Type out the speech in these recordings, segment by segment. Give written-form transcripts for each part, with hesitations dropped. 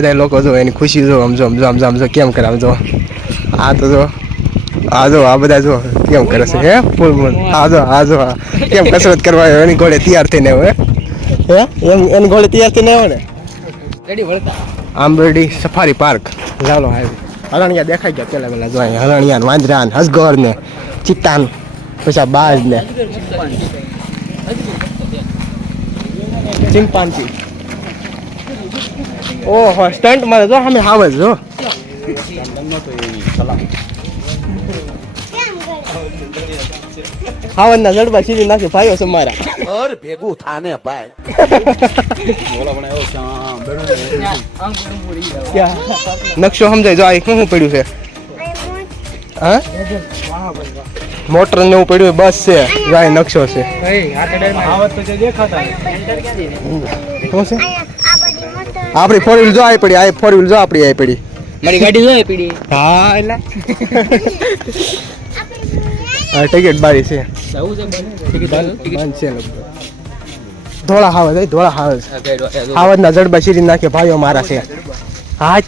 બધા લોકો જો એની ખુશી જો આમ જો કેમ કરે આમ જો આ તો જો આ બધા જો કેમ કરે છે હે ફૂલ આ જો કેમ કસરત કરવા એની ઘોડે તૈયાર થઈને હે એની ઘોડે તૈયાર થઈને આવે ને રેડી વળતા આંબરડી સફારી પાર્ક ચાલો હાલ હરણિયા દેખાઈ ગયા પેલા જો હરણિયા વાંદરા ને હસગોર ને ચિત્તાન પછી બાજ ને ચિંપાંજી ઓહો સ્ટન્ટ મારે જો અમે હાવ જ જો હાવનના જડબા સીધી નાખી ભાઈઓ છે મારા ઓર ભેગું થાને ભાઈ બોલા બનાયો શ્યામ નકશો સમજાય જો આ શું પડ્યું છે હા મોટર ને એવું પડ્યું બસ છે જાય નકશો છે આપડી 4 વ્હીલ જો આવી પડી આ 4 વ્હીલ જો આપડી આવી પડી મારી ગાડી જો આવી પડી હા એટલે આ ટિકિટ બારી છે બંધ છે ધોળા હાવજ હાવજના જડબા શીરી નાખે ભાઈઓ મારા છે હા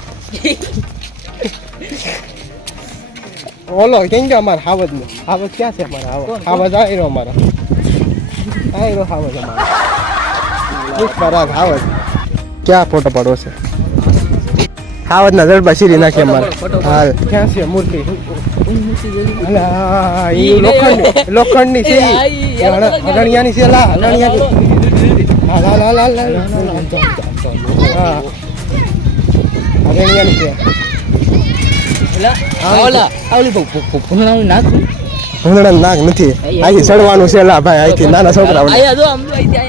ઓલો કેમ કે અમારા હાવજ નો હાવજ ક્યાં છે અમારા હાવજ આયરો અમારા હાવજ અમારા હાવજ ક્યાં ફોટો પાડવો છે હાવજના જડબા શીરી નાખે અમારા હાલ ક્યાં છે મૂર્તિ લોખંડની છે અગણિયાની છે અગણિયાની છે નાક નથી અહીંથી ચડવાનું છે ભાઈ અહીંથી નાના છોકરા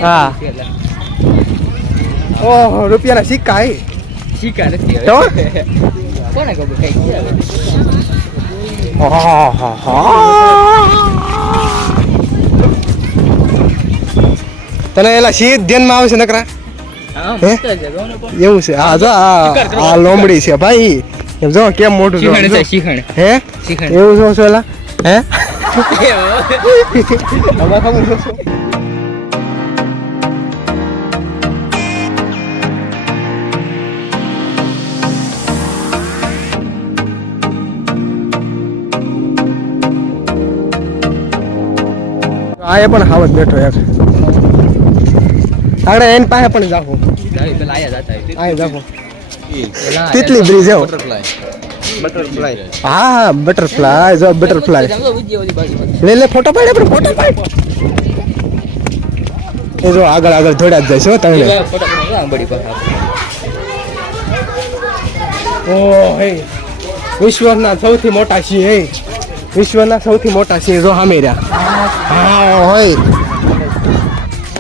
હા ઓહો રૂપિયાના સિક્કા શીખા નથી કોને ખબર કઈ તને એલા શીત ધ્યાનમાં આવે છે નકરા એવું છે હા જો આ લોમડી છે ભાઈ જો કેમ મોટું શીખણ હે એવું જો છો એલા હે આ પણ હાવત બેઠો યાર આગળ એન પાસે પણ જાખો તિતલી બ્રિજ હો હા બટરફ્લાય જો બટરફ્લાય લે ફોટો પાડ આપણે ફોટો પાડ એ જો આગળ દોડ્યા જ જાય છે તને ઓ હે વિશ્વના સૌથી મોટા સિંહ હે વિશ્વના સૌથી મોટા સિંહ જો સામે રહ્યા હા હોય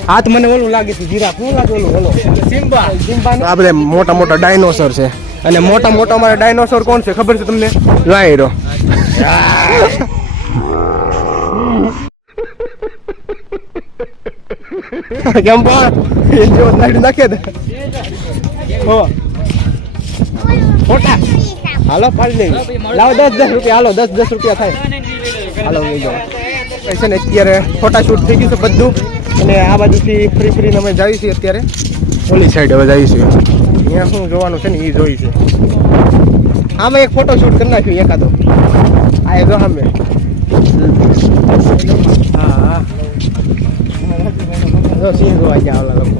હાથ મને ઓલું લાગે છે જીરાફ શું લાગે ઓલો સિમ્બા આ બધા મોટા ડાયનોસોર છે અને મોટા અમારા ડાયનોસોર કોણ છે ખબર છે તમને લાયરો કેમ પણ નાખે દે હો ફોટા હાલો પાડી દે લાવો 10 રૂપિયા હાલો 10 રૂપિયા થાય હાલો લઈ જાઓ છે ને અત્યારે ફોટા શૂટ થઈ ગયું છે બધું અને આ બાજુથી ફ્રી અમે જઈએ છીએ અત્યારે ઓલી સાઈડ હવે જઈએ છીએ અહીંયા શું જોવાનું છે ને એ જોઈ છે આમાં એક ફોટો શૂટ કરી નાખ્યું એકાદો આ જો સામે હા જો સિંહ જોવા ગયા ઓલા લોકો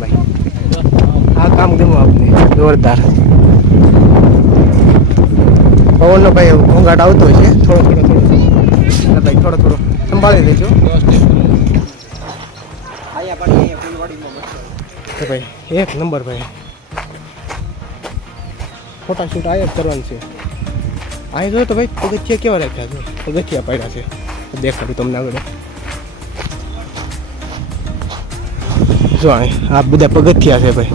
भाई हाँ काम देव आपने जोरदार पवन नो भाई घोंघाट आवतो है थोड़ो संभाળી લેજો तो भाई एक नंबर भाई फोटा शूट आया करવાનું છે આય જો તો ભાઈ પગથિયા કેવા રાખ્યા છે પગથિયા પડ્યા છે દેખાડું તમને આગળ જો આ બધા પગથિયા છે ભાઈ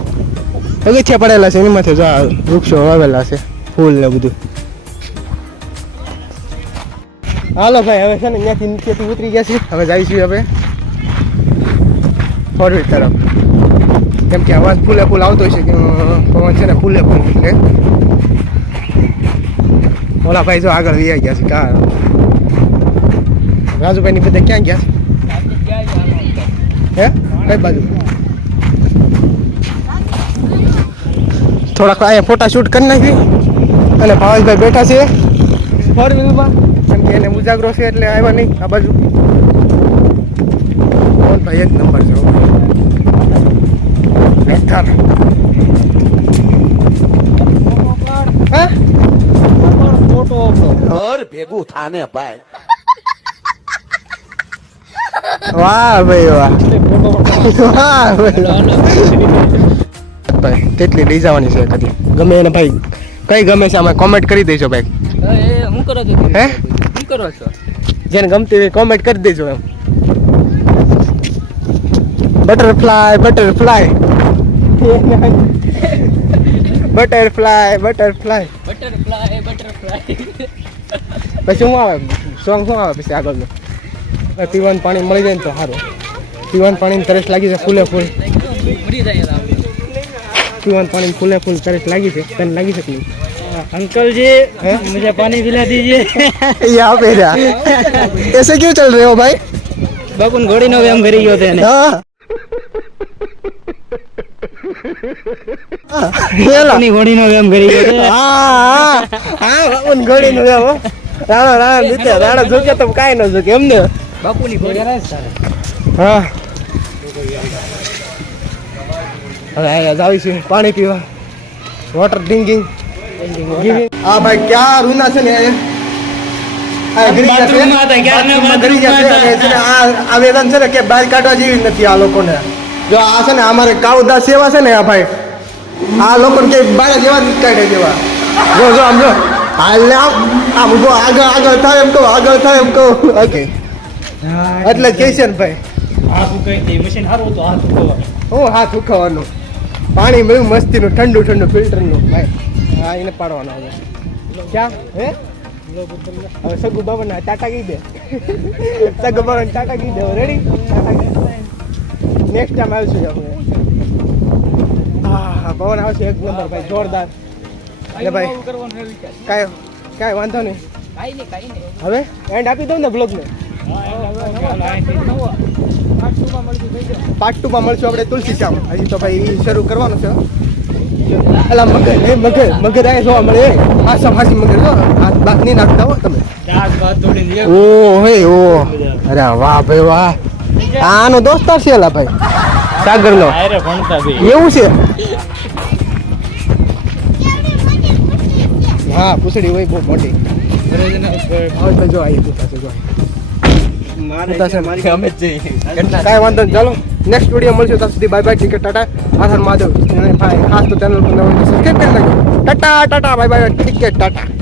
પગથિયા પડેલા છે એની માથે જો આ વૃક્ષો વાવેલા છે ફૂલ ને બધું હાલો ભાઈ હવે છે ને ત્યાંથી નીચેથી ઉતરી ગયા છીએ હવે જઈશું હવે ફોરવીલ તરફ કેમ કે અવાજ ફૂલે ફૂલ આવતો છે કે પવન છે ને ફૂલે ફૂલ એટલે ઓલા ભાઈ જો આગળ વી ગયા છે કાર રાજુભાઈ ની બધા ક્યાં ગયા હે કઈ બાજુ થોડાક અહીંયા ફોટા શૂટ કરી નાખી અને ભાવેશભાઈ બેઠા છે ફોર વ્હીલમાં કેમ કે એને ઉજાગરો છે એટલે આવ્યા નહીં આ બાજુ ભાઈ એક નંબર છે બેઠા હા ઘર ભેગું થાને ભાઈ વાહ ભાઈ વાહ વાહ ભાઈ તેટલી લઈ જવાની છે કદી ગમે એને ભાઈ કઈ ગમે છે આમાં કોમેન્ટ કરી દેજો ભાઈ હું કરો છો હે શું કરો છો જેને ગમતી હોય કોમેન્ટ કરી દેજો એમ butterfly butterfly butterfly butterfly butterfly butterfly પછી શું આવે સોંગ શું આવે પછી આગળનું પીવાનું પાણી મળી જાય ને તો સારું પીવાનું પાણી તરસ લાગી છે ફૂલે ફૂલ મરી જાય पीवन पानी फूले फूल तरस लगी थे तन लगी सकती अंकल जी मुझे पानी पिला दीजिए यहाँ पे जा ऐसे क्यों चल रहे हो भाई बापुन घोड़ी नो व्यायाम करी गयो थे ने हाँ बापुनी घोड़ी नो व्यायाम करी गयो थे हाँ हाँ बापुन घोड़ी नो व्यायाम राणा राणा बीते राणा झुके तो काई न झुके हमने बापुनी घोड़ी हाँ હવે અહીંયા જાવી છે પાણી પીવા વોટર ડ્રિંકિંગ હા ભાઈ ક્યાં રૂના છે ને આ ગરી ગયા છે આ વેદન છે ને કે બહાર કાઢવા જેવી નથી આ લોકોને જો આ છે ને અમારે કાવદાસ સેવા છે ને આ ભાઈ આ લોકોને કે બહાર જેવા જ કાઢે જેવા જો જો આમ જો હાલ આમ જો આગળ આગળ થાય એમ કહો આગળ થાય એમ કહો ઓકે એટલે જ કહે છે ને ભાઈ હું હાથ ઉખાવાનું પાણી મળ્યું મસ્તીનું ઠંડુ ઠંડુ ફિલ્ટરનું ભાઈ હા એને પાડવાનો હવે ક્યાં હે હવે સગુ બાબાને ટાટા કહી દે સગુ બાબાને ટાટા કહી દે રેડી નેક્સ્ટ ટાઈમ આવશું આપણે હા પવન આવશે એક નંબર ભાઈ જોરદાર એટલે ભાઈ કાંઈ વાંધો નહીં હવે એન્ડ આપી દઉં ને બ્લોગને પાર્ટ 2 માં મળશું આપણે તુલસી શ્યામ હજી તો ભાઈ શરૂ કરવાનું છે એલા મગર મગર આ જોવા મળે આ સફાસી મગર જો હાથ બાદ નહીં નાખતા હો તમે ઓ હે ઓ અરે વાહ ભાઈ વાહ આનો દોસ્તાર છે એલા ભાઈ સાગરનો એવું છે હા પૂછડી હોય બહુ મોટી જો આવી પૂછાશે જો કાંઈ વાંધો નહીં ચાલો નેક્સ્ટ વિડીયો મળશે ત્યાં સુધી બાય બાય ટિકિટ ટાટા આધાર મહાદેવ ખાસ તો ચેનલ પર સબસ્ક્રાઈબ કરી નાખજો Tata Tata bye bye ticket Tata